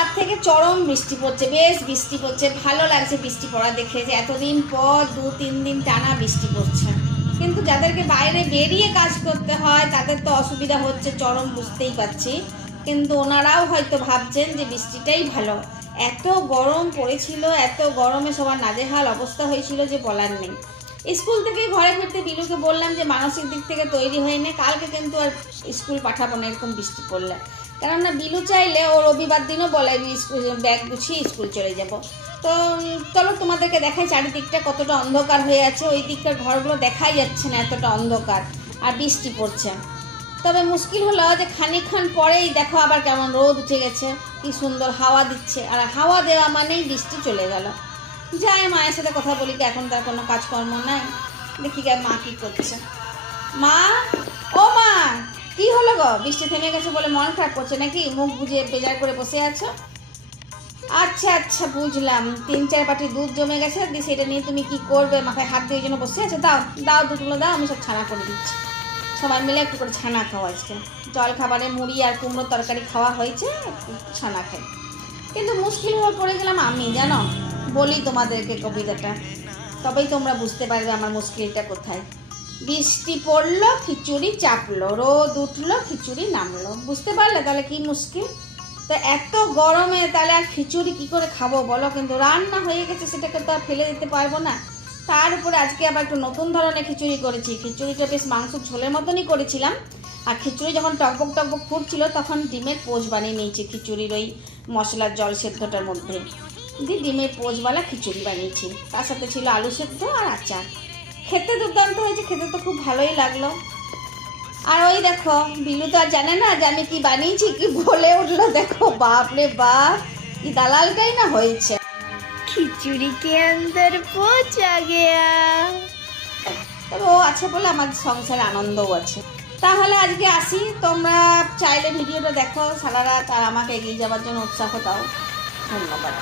রাত থেকে চরম বৃষ্টি পড়ছে, বেশ বৃষ্টি পড়ছে, ভালো লাগছে বৃষ্টি পড়া দেখে, যে এতদিন পর 2-3 দিন টানা বৃষ্টি পড়ছে। কিন্তু যাদেরকে বাইরে বেরিয়ে কাজ করতে হয় তাদের তো অসুবিধা হচ্ছে চরম, বুঝতেই পারছি। কিন্তু ওনারাও হয়তো ভাবছেন যে বৃষ্টিটাই ভালো। এত গরম পড়েছিল, এত গরমে সবার নাজেহাল অবস্থা হয়েছিল যে বলার নেই। স্কুল থেকে ঘরে ফিরতে বিলুকে বললাম যে মানসিক দিক থেকে তৈরি হয়ে নে, কালকে কিন্তু আর স্কুল পাঠাবো না এরকম বৃষ্টি পড়লে। কেননা বিলু চাইলে ও রবিবার দিনও বলে স্কুল ব্যাগ গুছিয়ে স্কুল চলে যাব। তো চলো তোমাদেরকে দেখাই চারিদিকটা কতটা অন্ধকার হয়ে আছে, ওই দিকটার ঘরগুলো দেখাই যাচ্ছে না, এতটা অন্ধকার আর বৃষ্টি পড়ছে। তবে মুশকিল হলো যে খানিকক্ষণ পরেই দেখো আবার কেমন রোদ উঠে গেছে, কি সুন্দর হাওয়া দিচ্ছে, আর হাওয়া দেওয়া মানেই বৃষ্টি চলে গেল। যাই মায়ের সাথে কথা বলি, কি এখন তার কোনো কাজকর্ম নাই, দেখি গে মা কি করছে। মা, ও মা, কি হলো গো? বৃষ্টি থেমে গেছে বলে মন খারাপ করছে নাকি? মুখ বুঝিয়ে বেজার করে বসে আছো? আচ্ছা আচ্ছা বুঝলাম, 3-4 বাটি দুধ জমে গেছে, সেটা নিয়ে তুমি কি করবে? মাথায় হাত দিয়ে জন্য বসে আছো? দাও দাও, দুধগুলো দাও, আমি সব ছানা করে দিচ্ছি। সবাই মিলে একটু করে ছানা খাওয়া আজকে। জল খাবারে মুড়ি আর কুমড়োর তরকারি খাওয়া হয়েছে, একটু ছানা খাই। কিন্তু মুশকিল হয়ে পড়ে গেলাম আমি, জানো। বলি তোমাদেরকে কবিতাটা, তবেই তোমরা বুঝতে পারবে আমার মুশকিলটা কোথায়। বৃষ্টি পড়লো, খিচুড়ি চাপলো, রোদ উঠলো, খিচুড়ি নামলো। বুঝতে পারলে তাহলে কি মুশকিল? তো এত গরমে তাহলে আর খিচুড়ি কি করে খাবো বলো? কিন্তু রান্না হয়ে গেছে, সেটাকে তো আর ফেলে দিতে পারবো না। তার উপরে আজকে আবার একটু নতুন ধরনের খিচুড়ি করেছি। খিচুড়িটা বেশ মাংস ঝোলের মতনই করেছিলাম। আর খিচুড়ি যখন টকবক টকবক ফুটছিল তখন ডিমের পোচ বানিয়ে নিয়েছি খিচুড়ির ওই মশলার জল সেদ্ধটার মধ্যে দিয়ে ডিমের পোচওয়ালা খিচুড়ি বানিয়েছি। তার সাথে ছিল আলু সেদ্ধ আর আচার। খেতে দুর্দান্ত হয়েছে, খেতে তো খুব ভালোই লাগলো। আর ওই দেখো বিলু তো আর জানে না যে আমি কি বানিয়েছি, কি বলে উঠলো দেখো, বাপ রে বাপ, কি দালালটাই না হয়েছে। खिचड़ी के अंदर पहुंच आ गया। তবে ও আছে বলে আমার সংসারে আনন্দও আছে। তাহলে আজকে আসি, তোমরা চাইলে ভিডিওটা দেখো সারা রাত আর আমাকে এগিয়ে যাওয়ার জন্য উৎসাহ দাও। ধন্যবাদ।